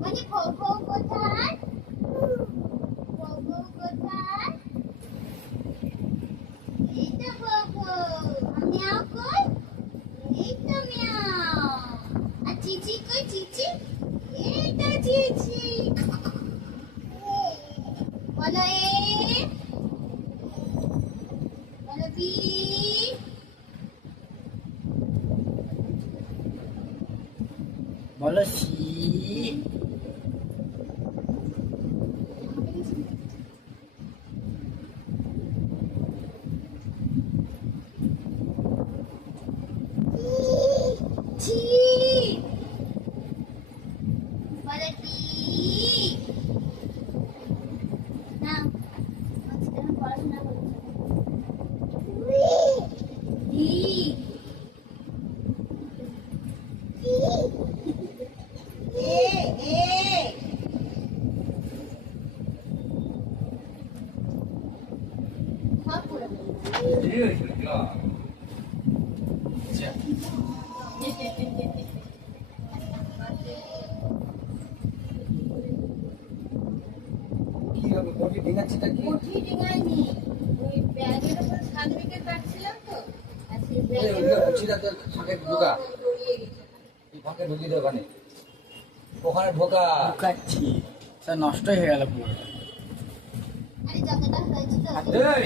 মানে খো কোথায়? খো কোথায়? এই তো খো। মিয়াও কই? এই তো মিয়াও। আর চিচি কই চিচি? এই তো চিচি। বলো এ। বলো বি। বলো সি। ছি। বলো টি। না আজকে আমি পড়াশোনা করছি। ডি। এ এ। সব পড়ে কি হবে কোটি ডিঙাচ্ছিটা কি? মুঠি ডিঙাইনি। ওই ব্যাগের উপর সার্টিফিকেট রাখছিলাম তো। আর সেই এই ব্যাগের ওইগুলো কুচিটা তো ফাঁকে ঢোকা। জড়িয়ে গেছে। এই ফাঁকে ঢুকিয়ে দে ওখানে। ওখানে ঢোকা। ঢুকাচ্ছি তা নষ্ট হয়ে গেল পুরোটা। আরে যতটা হয়েছে তো এই